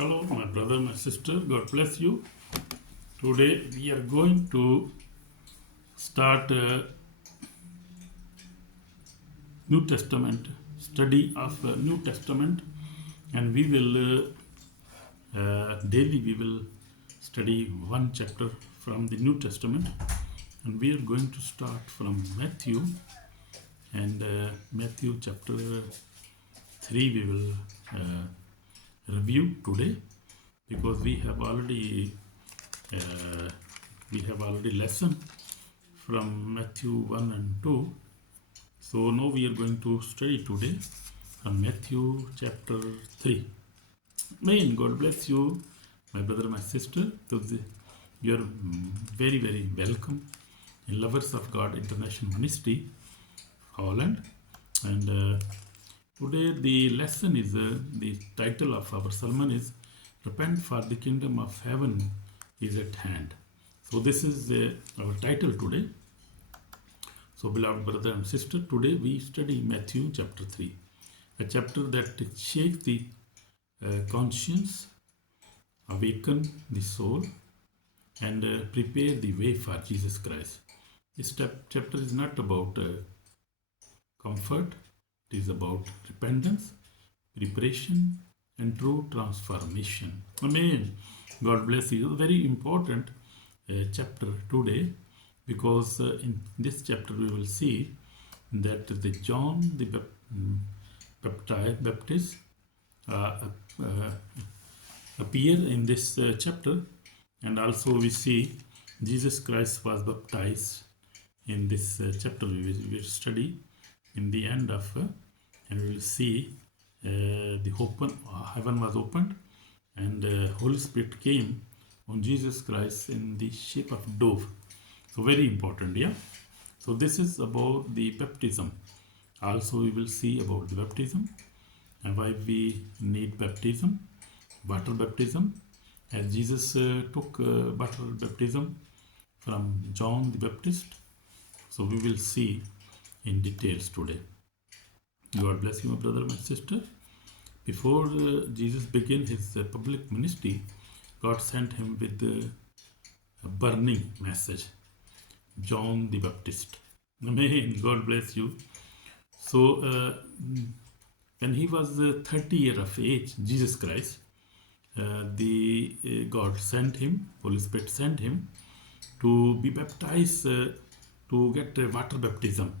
Hello, my brother, my sister. God bless you. Today we are going to start a New Testament study of New Testament, and we will daily we will study one chapter from the New Testament, and we are going to start from Matthew and Matthew chapter 3. We will review today because we have already lesson from Matthew 1 and 2. So now we are going to study today from Matthew chapter 3. May God bless you, my brother, my sister. You are very, very welcome in Lovers of God International Ministry, Holland. And today the lesson is, the title of our sermon is Repent, for the Kingdom of Heaven is at hand. So this is our title today. So beloved brother and sister, today we study Matthew chapter 3, a chapter that shakes the conscience, awaken the soul, and prepare the way for Jesus Christ. This chapter is not about comfort, it is about repentance, preparation, and true transformation. Amen. God bless you. Very important chapter today, because in this chapter we will see that the John the Baptist appear in this chapter, and also we see Jesus Christ was baptized in this chapter. We will study in the end of and we will see the heaven was opened, and Holy Spirit came on Jesus Christ in the shape of dove. So very important, yeah. So this is about the baptism. Also we will see about the baptism and why we need baptism, water baptism, as Jesus took water baptism from John the Baptist. So we will see in details today. God bless you, my brother, my sister. Before Jesus began his public ministry, God sent him with a burning message. John the Baptist. Amen. God bless you. So when he was 30 years of age, Jesus Christ, God sent him, Holy Spirit sent him to be baptized, to get water baptism.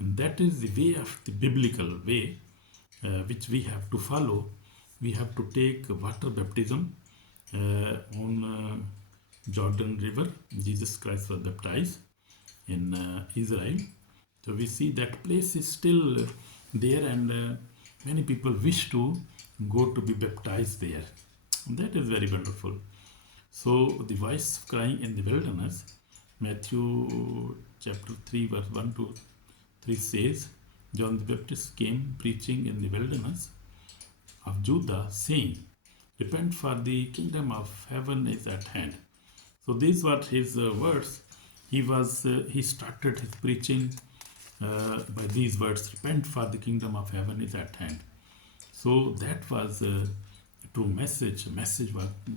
And that is the way of the biblical way, which we have to follow. We have to take water baptism on Jordan River. Jesus Christ was baptized in Israel. So we see that place is still there, and many people wish to go to be baptized there. And that is very wonderful. So the voice crying in the wilderness, Matthew chapter 3 verse 1 to 3 says, John the Baptist came preaching in the wilderness of Judah, saying, Repent, for the kingdom of heaven is at hand. So these were his words. He started his preaching by these words, Repent, for the kingdom of heaven is at hand. So that was a true message, a message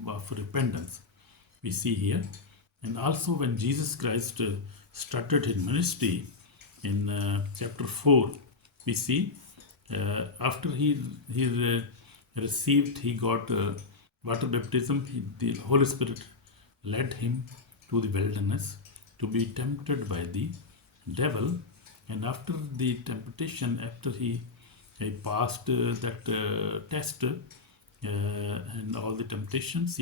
of repentance we see here. And also when Jesus Christ started his ministry in chapter 4, we see after he got water baptism, the Holy Spirit led him to the wilderness to be tempted by the devil. And after the temptation, after he passed that test and all the temptations,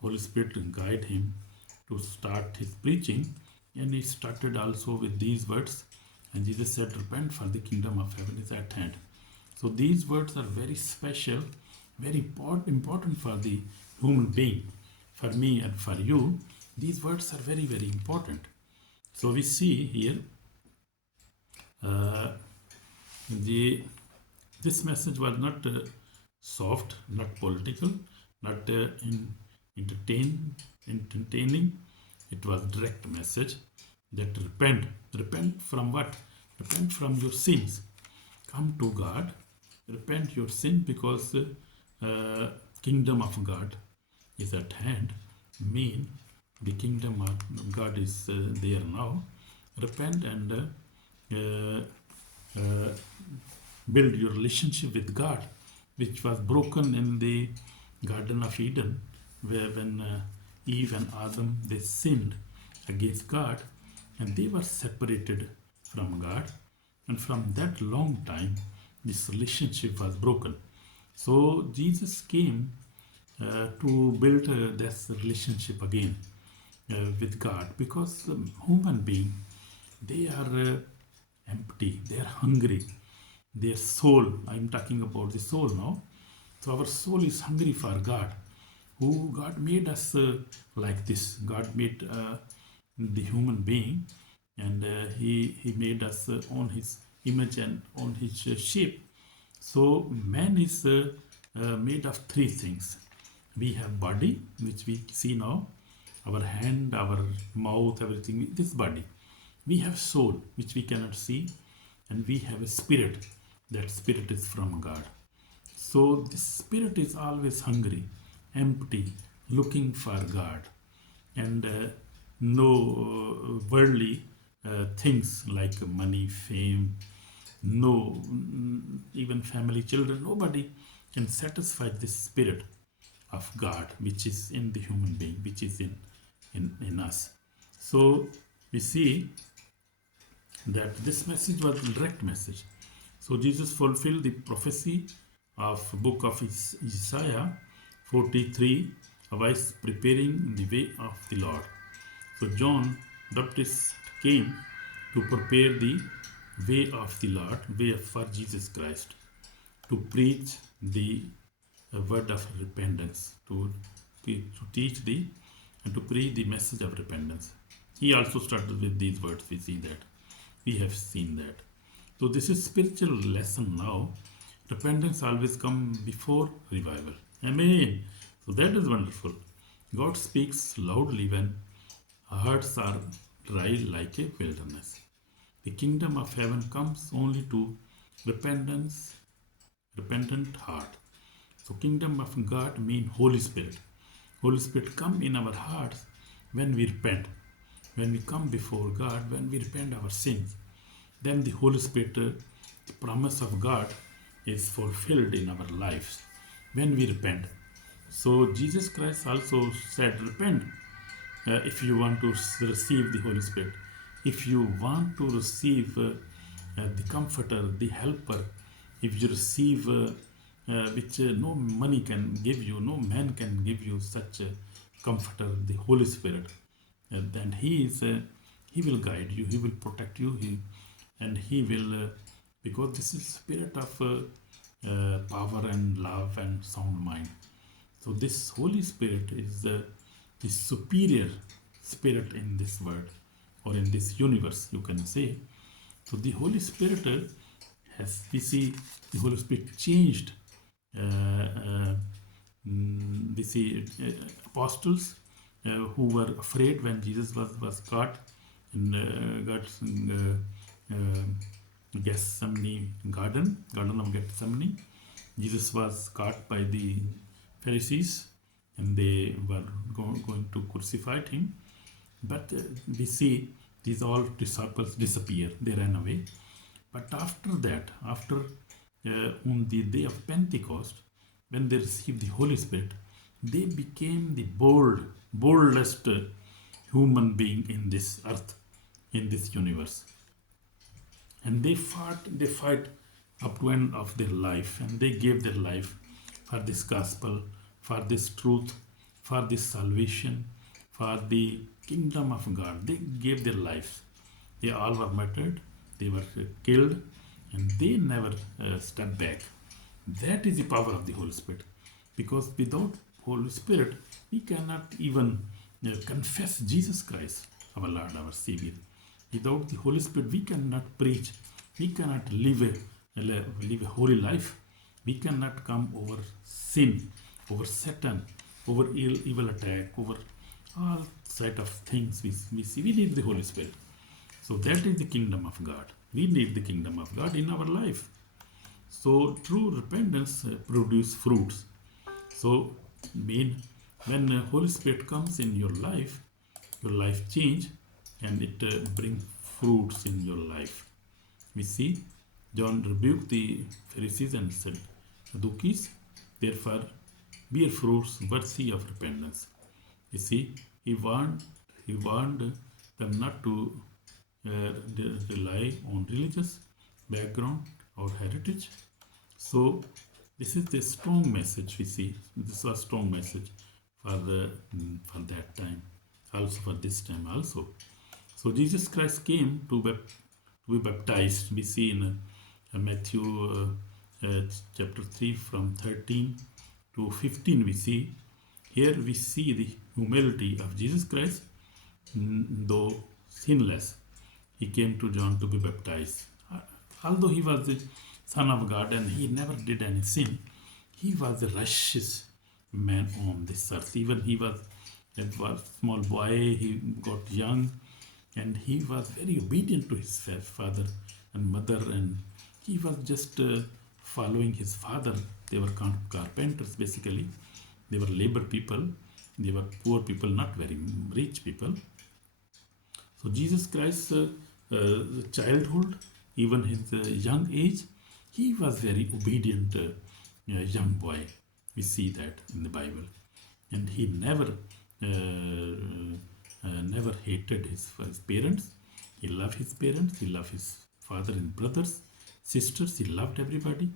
Holy Spirit guided him to start his preaching. And he started also with these words, and Jesus said, Repent, for the kingdom of heaven is at hand. So these words are very special, very important for the human being. For me and for you, these words are very, very important. So we see here this message was not soft, not political, not entertaining. It was direct message that repent from what? Repent from your sins. Come to God, repent your sin, because kingdom of God is at hand mean the kingdom of God is there now. Repent and build your relationship with God, which was broken in the Garden of Eden, where when Eve and Adam they sinned against God, and they were separated from God, and from that long time, this relationship was broken. So Jesus came to build this relationship again with God, because human being they are empty, they are hungry, their soul. I'm talking about the soul now. So our soul is hungry for God. Who God made us like this. God made the human being, and he made us on his image and on his shape. So man is made of three things. We have body, which we see now, our hand, our mouth, everything, this body. We have soul, which we cannot see, and we have a spirit. That spirit is from God. So the spirit is always hungry, empty, looking for God, and no worldly things like money, fame, no, even family, children, nobody can satisfy this spirit of God which is in the human being, which is in us. So we see that this message was a direct message. So Jesus fulfilled the prophecy of book of Isaiah 43, otherwise preparing the way of the Lord. So John Baptist came to prepare the way of the Lord, way for Jesus Christ, to preach the word of repentance, to teach the and to preach the message of repentance. He also started with these words. We see that. We have seen that. So this is spiritual lesson now. Repentance always comes before revival. Amen. So that is wonderful. God speaks loudly when hearts are dry like a wilderness. The kingdom of heaven comes only to repentant heart. So kingdom of God means Holy Spirit. Holy Spirit come in our hearts when we repent. When we come before God, when we repent our sins, then the Holy Spirit, the promise of God is fulfilled in our lives when we repent. So Jesus Christ also said, repent if you want to receive the Holy Spirit. If you want to receive the Comforter, the Helper, if you receive which no money can give you, no man can give you such a Comforter, the Holy Spirit. And he will guide you, he will protect you, and he will, because this is spirit of power and love and sound mind. So this Holy Spirit is the superior spirit in this world, or in this universe, you can say. So the Holy Spirit has, we see the Holy Spirit changed. We see apostles who were afraid when Jesus was caught in God's Gethsemane garden of Gethsemane. Jesus was caught by the Pharisees, and they were going to crucify him. But we see these all disciples disappear, they ran away. But after that, on the day of Pentecost, when they received the Holy Spirit, they became the boldest human being in this earth, in this universe. And they fight up to end of their life, and they gave their life for this gospel, for this truth, for this salvation, for the kingdom of God. They gave their lives. They all were martyred, they were killed, and they never stepped back. That is the power of the Holy Spirit. Because without Holy Spirit, we cannot even confess Jesus Christ, our Lord, our Savior. Without the Holy Spirit, we cannot preach. We cannot live a holy life. We cannot come over sin, over Satan, over evil attack, over all sort of things we see. We need the Holy Spirit. So that is the kingdom of God. We need the kingdom of God in our life. So true repentance produces fruits. So, when Holy Spirit comes in your life change, and it bring fruits in your life. We see John rebuked the Pharisees and said, Sadducees, therefore bear fruits worthy of repentance. You see, he warned them not to rely on religious background or heritage. So this is the strong message we see. This was a strong message for that time, also for this time also. So Jesus Christ came to be baptized. We see in Matthew chapter 3 from 13 to 15. We see here we see the humility of Jesus Christ, though sinless. He came to John to be baptized. Although he was the Son of God and he never did any sin, he was the righteous man on this earth. Even he was a small boy, he got young, and he was very obedient to his father and mother, and he was just following his father. They were carpenters basically. They were labor people. They were poor people, not very rich people. So Jesus Christ's childhood, even his young age, he was very obedient young boy. We see that in the Bible, and he never hated his parents. He loved his parents. He loved his father and brothers, sisters. He loved everybody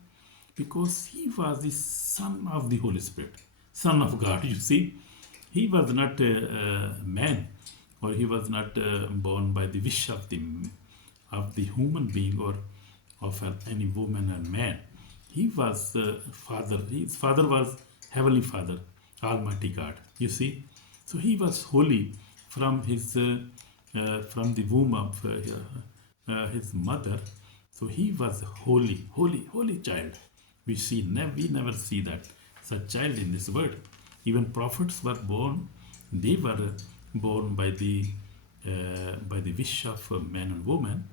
because he was the son of the Holy Spirit, son of God. You see, he was not a man, or he was not born by the wish of the human being or of any woman or man. He was father. His father was Heavenly Father, Almighty God. You see, so he was holy from from the womb of his mother. So he was holy child. We never see that such child in this world. Even prophets were born. They were born by the wish of man and woman.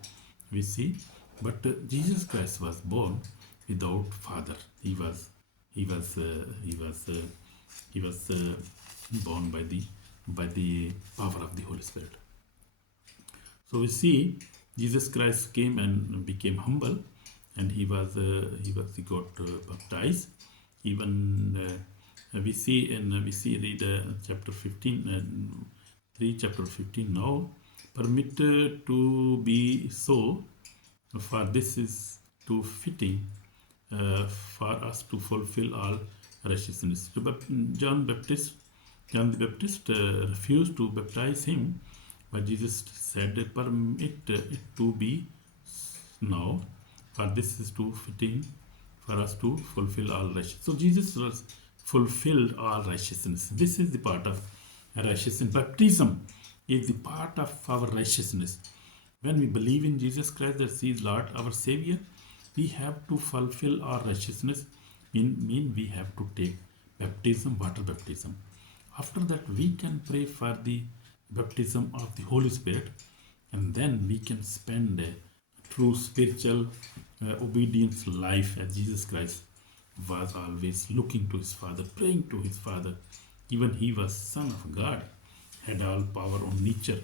We see, but Jesus Christ was born without father. He was born by the power of the Holy Spirit. So we see Jesus Christ came and became humble, and he got baptized. Even read chapter 15, 3 chapter 15 now. Permit to be so, for this is too fitting for us to fulfill all righteousness. John the Baptist refused to baptize him, but Jesus said, permit it to be now, for this is too fitting for us to fulfill all righteousness. So Jesus fulfilled all righteousness. This is the part of righteousness. Baptism is the part of our righteousness. When we believe in Jesus Christ that He is Lord, our Savior, we have to fulfill our righteousness. Mean we have to take baptism, water baptism. After that, we can pray for the baptism of the Holy Spirit, and then we can spend a true spiritual obedience life as Jesus Christ was always looking to His Father, praying to His Father. Even He was Son of God, had all power on nature.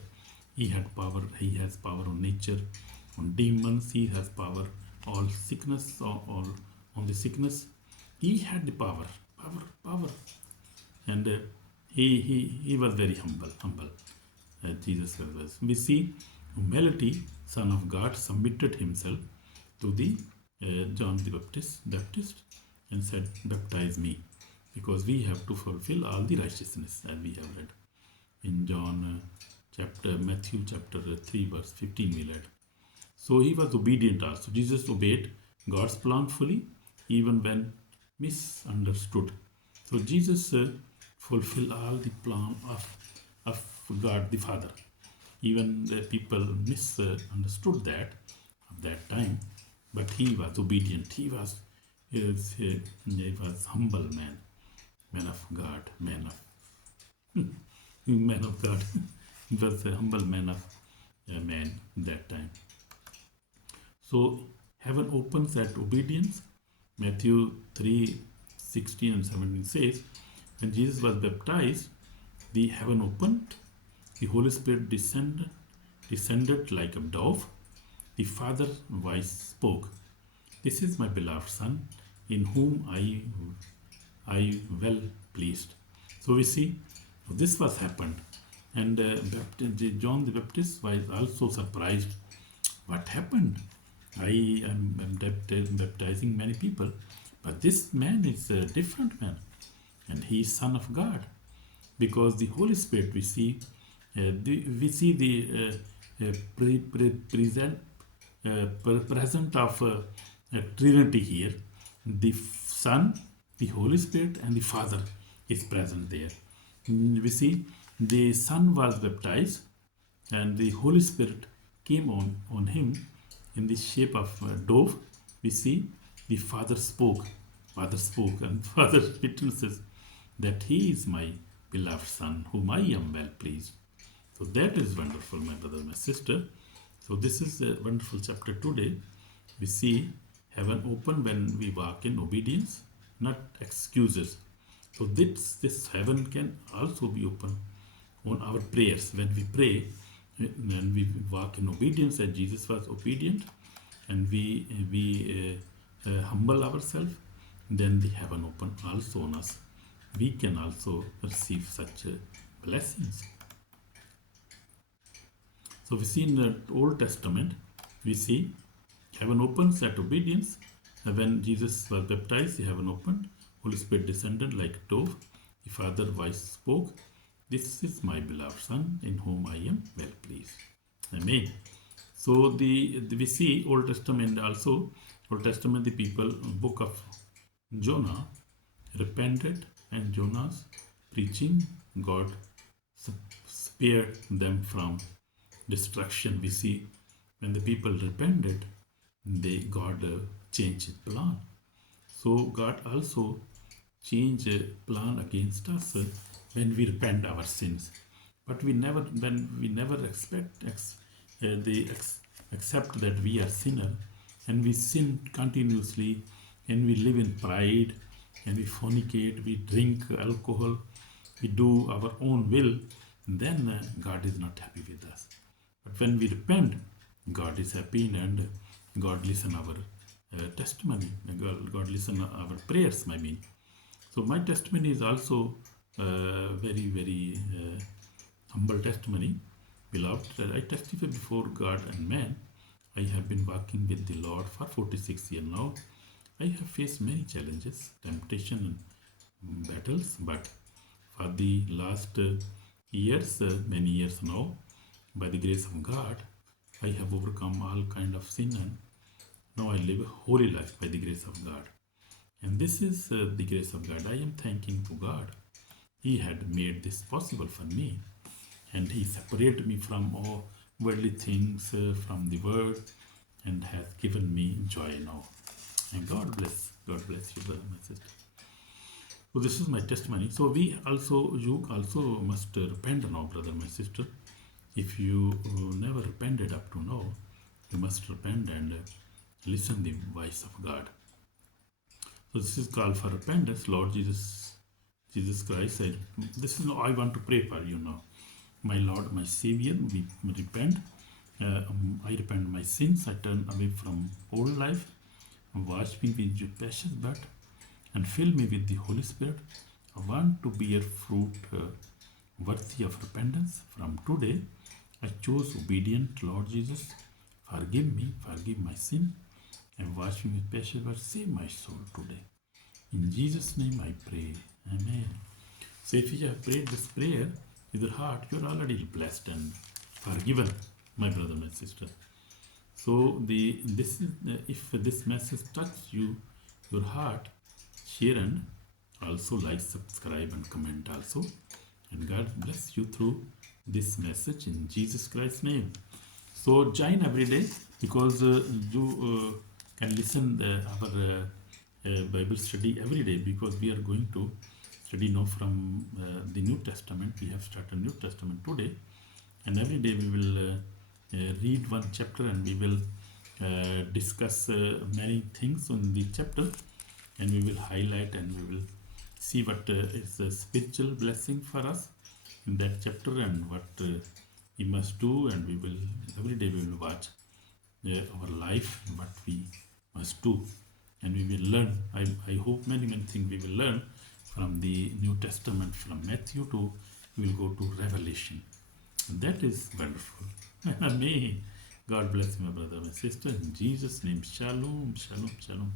He has power on nature, on demons. He has power, all sickness, all on the sickness. He had the power. And he was very humble. Jesus was. We see humility. Son of God submitted himself to the John the Baptist, and said, baptize me, because we have to fulfill all the righteousness, as we have read in Matthew chapter 3 verse 15 we read. So he was obedient also. Jesus obeyed God's plan fully, even when misunderstood. So Jesus fulfilled all the plan of God the Father. Even the people misunderstood that at that time, but he was obedient. He was humble man of God, man of God. He was a humble man that time. So heaven opens at obedience. Matthew 3:16 16 and 17 says, when Jesus was baptized, the heaven opened, the Holy Spirit descended like a dove. The Father voice spoke, "This is my beloved Son, in whom I well pleased." So we see this was happened, and John the Baptist was also surprised. What happened? I am baptizing many people, but this man is a different man, and he is Son of God, because the Holy Spirit we see the present of Trinity here. The Son, the Holy Spirit, and the Father is present there. We see the Son was baptized, and the Holy Spirit came on him in the shape of a dove. We see the Father spoke, and Father witnesses that he is my beloved Son, whom I am well pleased. So that is wonderful, my brother, my sister. So this is a wonderful chapter today. We see heaven open when we walk in obedience, not excuses. So this heaven can also be open on our prayers. When we pray and we walk in obedience as Jesus was obedient, and we humble ourselves, then the heaven open also on us. We can also receive such blessings. So we see in the Old Testament, we see heaven opens at obedience. When Jesus was baptized, the heaven opened. Holy Spirit descended like a dove. The Father voice spoke, "This is my beloved Son, in whom I am well pleased." Amen. So we see Old Testament also. Old Testament, the people, book of Jonah, repented, and Jonah's preaching, God spared them from destruction. We see when the people repented, God changed his plan. So God also changed a plan against us when we repent our sins. But we never accept that we are sinner, and we sin continuously, and we live in pride, and we fornicate, we drink alcohol, we do our own will, then God is not happy with us. But when we repent, God is happy, and God listen our testimony. God listen our prayers, I mean. So my testimony is also very, very humble testimony. Beloved, I testify before God and man. I have been walking with the Lord for 46 years now. I have faced many challenges, temptation, and battles, but for the last years, many years now, by the grace of God, I have overcome all kind of sin, and now I live a holy life by the grace of God. And this is the grace of God. I am thanking to God. He had made this possible for me, and He separated me from all worldly things, from the world, and has given me joy now. And God bless you, brother, my sister. So this is my testimony. So you also must repent now, brother, my sister. If you never repented up to now, you must repent and listen the voice of God. So this is called for repentance. Lord Jesus Christ said, "This is how I want to pray for you now. My Lord, my Savior, we repent. I repent my sins. I turn away from old life. Wash me with your precious blood, and fill me with the Holy Spirit. I want to bear fruit worthy of repentance. From today, I chose obedient, Lord Jesus. Forgive me, forgive my sin, and wash me with precious blood. Save my soul today. In Jesus' name I pray. Amen." So if you have prayed this prayer with your heart, you are already blessed and forgiven, my brother, my sister. So if this message touches your heart, share, and also like, subscribe, and comment also. And God bless you through this message in Jesus Christ's name. So join every day, because you can listen our Bible study every day, because we are going to study now from the New Testament. We have started New Testament today, and every day we will read one chapter, and we will discuss many things on the chapter. and we will highlight and we will see what is a spiritual blessing for us in that chapter and what we must do, and we will every day we will watch our life, what we must do, and we will learn. I hope many things we will learn from the New Testament, from Matthew to we will go to Revelation. And that is wonderful. Amen. God bless you, my brother, my sister. In Jesus' name, shalom, shalom, shalom.